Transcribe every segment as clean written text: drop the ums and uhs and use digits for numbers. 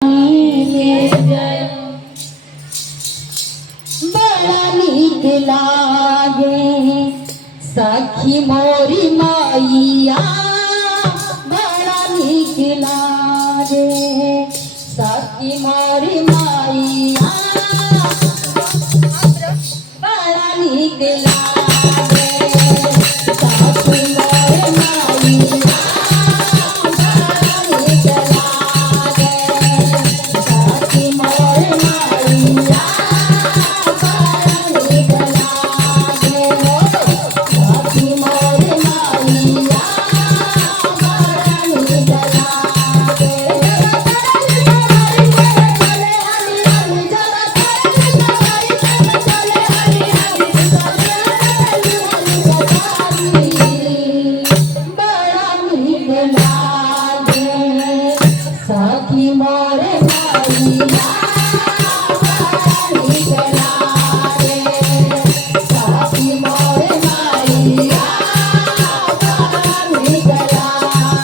सखी मोरी माइया बड़ा नीक लागे। सखी मोरी माइया बड़ा नीक लागे। सखी मोरी माइया बड़ा नीक लागे। सखी मोरी माइया बड़ा नीक लागे। सखी मोरी माइया बड़ा नीक लागे। सखी मोरे माइया नीक लागे। सखी मोरे माइया नीक लागे। सखी मोरे माइया नीक लागे। सखी मोरे माइया बड़ा नीक लागे।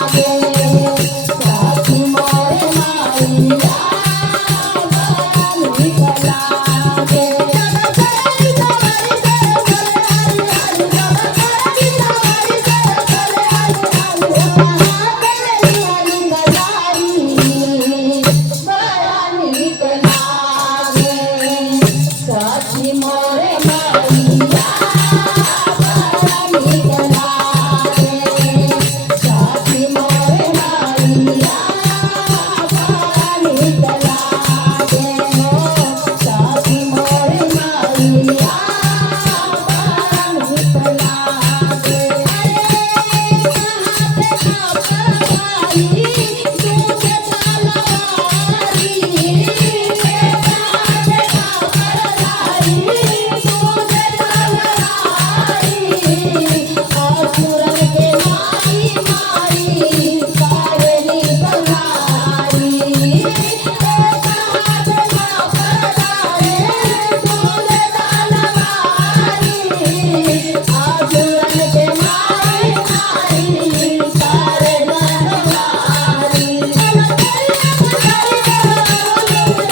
सखी मोरे माइया बड़ा नीक लागे। सखी मोरे माइया बड़ा नीक लागे। सखी मोरे माइया बड़ा नीक लागे।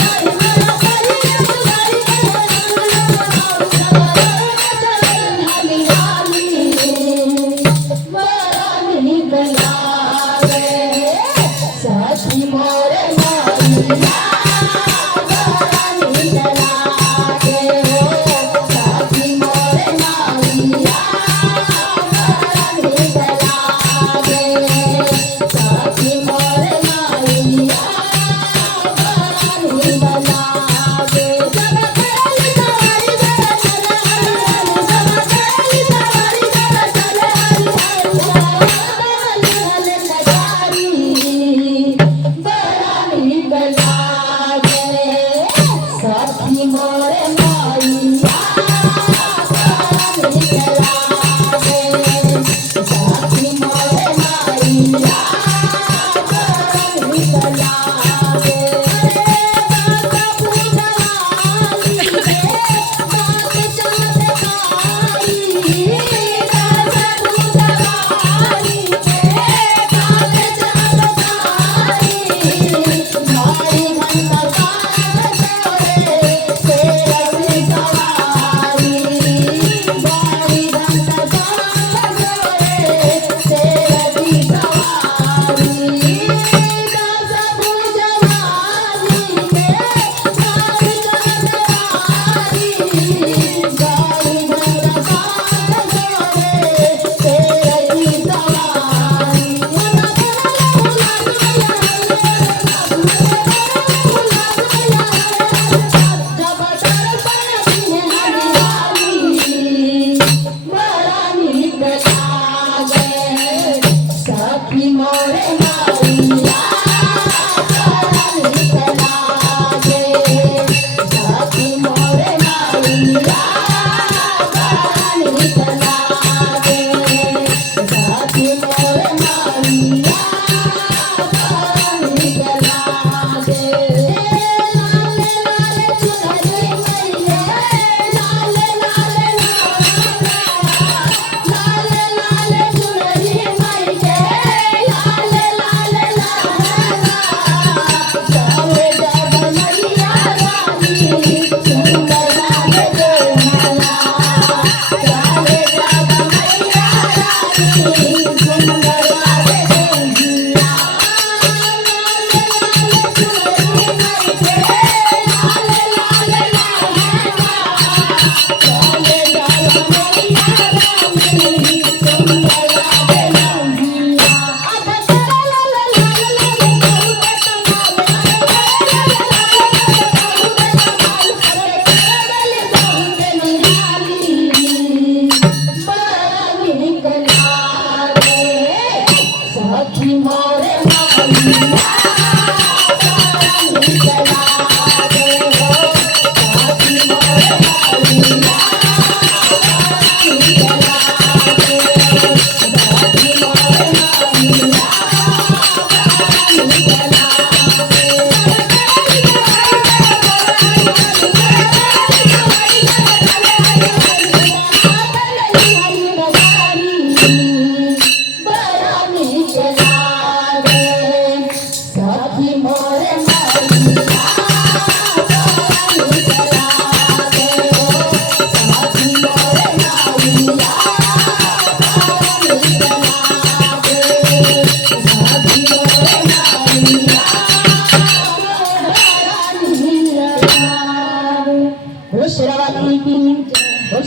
सखी मोरे माइया बड़ा नीक लागे। सखी मोरे माइया बड़ा नीक लागे। सखी मोरे माइया बड़ा नीक लागे। सखी मोरे माइया बड़ा नीक लागे। भाई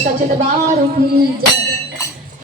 सच दरबार की जय।